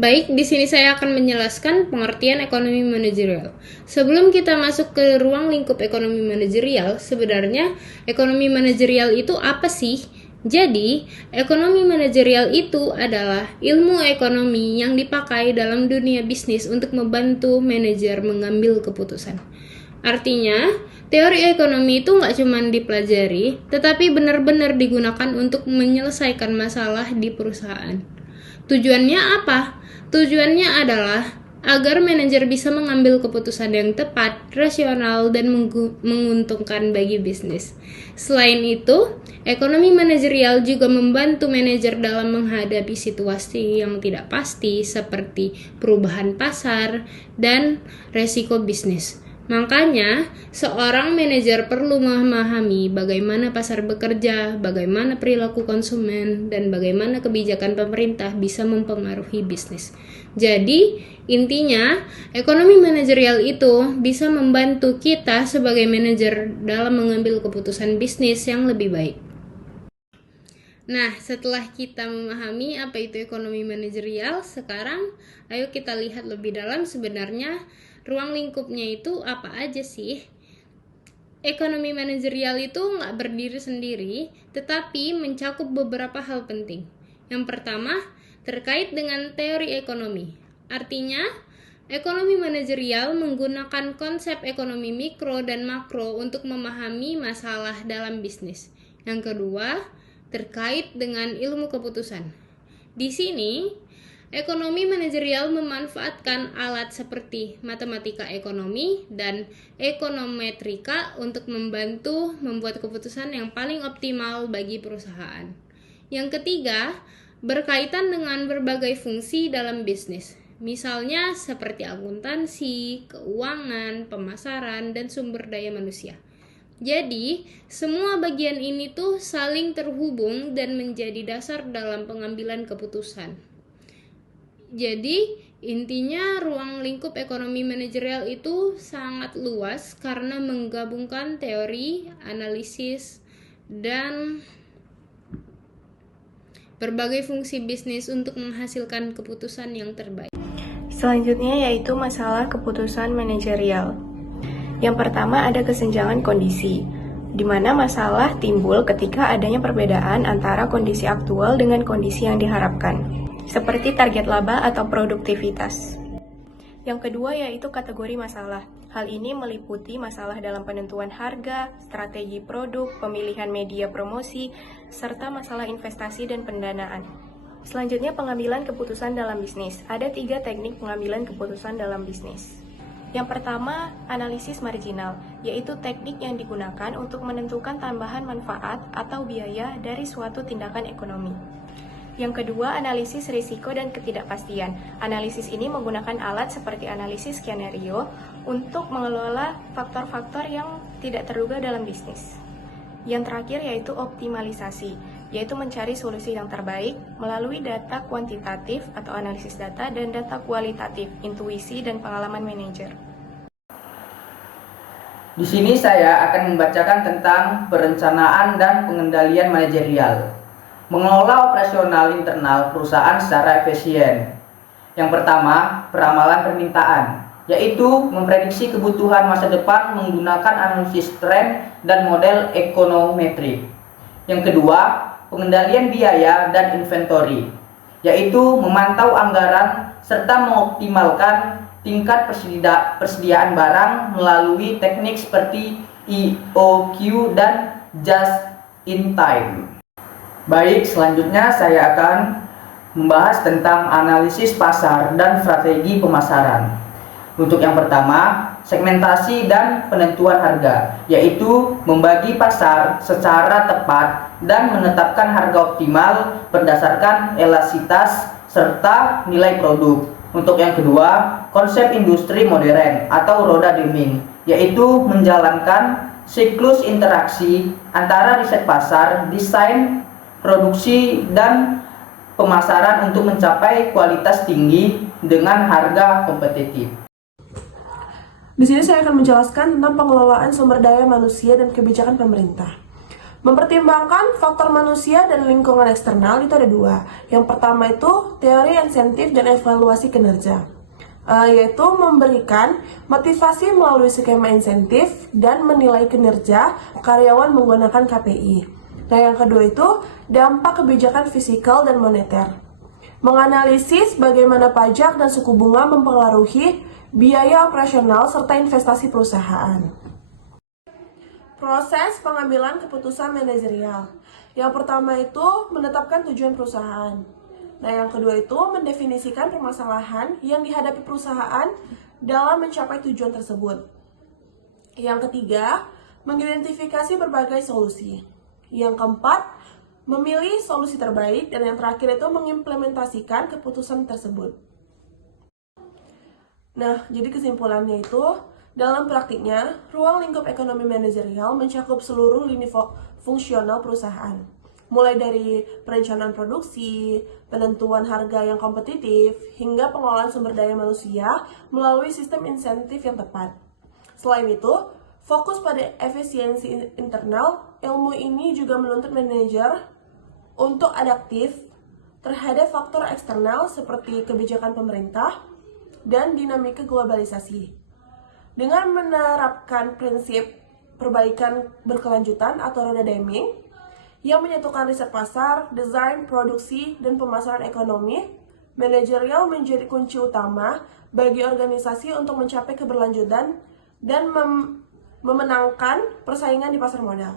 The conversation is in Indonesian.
Baik, di sini saya akan menjelaskan pengertian ekonomi manajerial. Sebelum kita masuk ke ruang lingkup ekonomi manajerial, sebenarnya ekonomi manajerial itu apa sih? Jadi, ekonomi manajerial itu adalah ilmu ekonomi yang dipakai dalam dunia bisnis untuk membantu manajer mengambil keputusan. Artinya, teori ekonomi itu nggak cuma dipelajari, tetapi benar-benar digunakan untuk menyelesaikan masalah di perusahaan. Tujuannya apa? Tujuannya adalah agar manajer bisa mengambil keputusan yang tepat, rasional, dan menguntungkan bagi bisnis. Selain itu, ekonomi manajerial juga membantu manajer dalam menghadapi situasi yang tidak pasti seperti perubahan pasar dan resiko bisnis. Makanya, seorang manajer perlu memahami bagaimana pasar bekerja, bagaimana perilaku konsumen, dan bagaimana kebijakan pemerintah bisa mempengaruhi bisnis. Jadi, intinya, ekonomi manajerial itu bisa membantu kita sebagai manajer dalam mengambil keputusan bisnis yang lebih baik. Nah, setelah kita memahami apa itu ekonomi manajerial, sekarang ayo kita lihat lebih dalam sebenarnya ruang lingkupnya itu apa aja sih. Ekonomi manajerial itu nggak berdiri sendiri, tetapi mencakup beberapa hal penting. Yang pertama, terkait dengan teori ekonomi. Artinya, ekonomi manajerial menggunakan konsep ekonomi mikro dan makro untuk memahami masalah dalam bisnis. Yang kedua, terkait dengan ilmu keputusan. Di sini, ekonomi manajerial memanfaatkan alat seperti matematika ekonomi dan ekonometrika untuk membantu membuat keputusan yang paling optimal bagi perusahaan. Yang ketiga, berkaitan dengan berbagai fungsi dalam bisnis. Misalnya seperti akuntansi, keuangan, pemasaran, dan sumber daya manusia. Jadi, semua bagian ini tuh saling terhubung dan menjadi dasar dalam pengambilan keputusan. Jadi, intinya ruang lingkup ekonomi manajerial itu sangat luas karena menggabungkan teori, analisis, dan berbagai fungsi bisnis untuk menghasilkan keputusan yang terbaik. Selanjutnya yaitu masalah keputusan manajerial. Yang pertama ada kesenjangan kondisi, di mana masalah timbul ketika adanya perbedaan antara kondisi aktual dengan kondisi yang diharapkan, seperti target laba atau produktivitas. Yang kedua yaitu kategori masalah. Hal ini meliputi masalah dalam penentuan harga, strategi produk, pemilihan media promosi, serta masalah investasi dan pendanaan. Selanjutnya pengambilan keputusan dalam bisnis. Ada 3 teknik pengambilan keputusan dalam bisnis. Yang pertama, analisis marginal, yaitu teknik yang digunakan untuk menentukan tambahan manfaat atau biaya dari suatu tindakan ekonomi. Yang kedua, analisis risiko dan ketidakpastian. Analisis ini menggunakan alat seperti analisis skenario untuk mengelola faktor-faktor yang tidak terduga dalam bisnis. Yang terakhir yaitu optimalisasi, yaitu mencari solusi yang terbaik melalui data kuantitatif atau analisis data dan data kualitatif, intuisi dan pengalaman manajer. Di sini saya akan membacakan tentang perencanaan dan pengendalian manajerial. Mengelola operasional internal perusahaan secara efisien. Yang pertama, peramalan permintaan, yaitu memprediksi kebutuhan masa depan menggunakan analisis tren dan model ekonometrik. Yang kedua, pengendalian biaya dan inventory, yaitu memantau anggaran serta mengoptimalkan tingkat persediaan barang melalui teknik seperti EOQ dan just in time. Baik, selanjutnya saya akan membahas tentang analisis pasar dan strategi pemasaran. Untuk yang pertama, segmentasi dan penentuan harga, yaitu membagi pasar secara tepat dan menetapkan harga optimal berdasarkan elastisitas serta nilai produk. Untuk yang kedua, konsep industri modern atau roda Deming, yaitu menjalankan siklus interaksi antara riset pasar, desain, produksi, dan pemasaran untuk mencapai kualitas tinggi dengan harga kompetitif. Di sini saya akan menjelaskan tentang pengelolaan sumber daya manusia dan kebijakan pemerintah. Mempertimbangkan faktor manusia dan lingkungan eksternal itu ada dua. Yang pertama itu teori insentif dan evaluasi kinerja, yaitu memberikan motivasi melalui skema insentif dan menilai kinerja karyawan menggunakan KPI. Nah, yang kedua itu dampak kebijakan fiskal dan moneter, menganalisis bagaimana pajak dan suku bunga mempengaruhi biaya operasional serta investasi perusahaan. Proses pengambilan keputusan manajerial. Yang pertama itu menetapkan tujuan perusahaan. Nah, yang kedua itu mendefinisikan permasalahan yang dihadapi perusahaan dalam mencapai tujuan tersebut. Yang ketiga, mengidentifikasi berbagai solusi. Yang keempat, memilih solusi terbaik. Dan yang terakhir itu mengimplementasikan keputusan tersebut. Nah, jadi kesimpulannya itu, dalam praktiknya, ruang lingkup ekonomi manajerial mencakup seluruh lini fungsional perusahaan, mulai dari perencanaan produksi, penentuan harga yang kompetitif, hingga pengelolaan sumber daya manusia melalui sistem insentif yang tepat. Selain itu, fokus pada efisiensi internal, ilmu ini juga menuntut manajer untuk adaptif terhadap faktor eksternal seperti kebijakan pemerintah dan dinamika globalisasi. Dengan menerapkan prinsip perbaikan berkelanjutan atau roda Deming yang menyatukan riset pasar, desain, produksi, dan pemasaran ekonomi, manajerial menjadi kunci utama bagi organisasi untuk mencapai keberlanjutan dan memenangkan persaingan di pasar modal.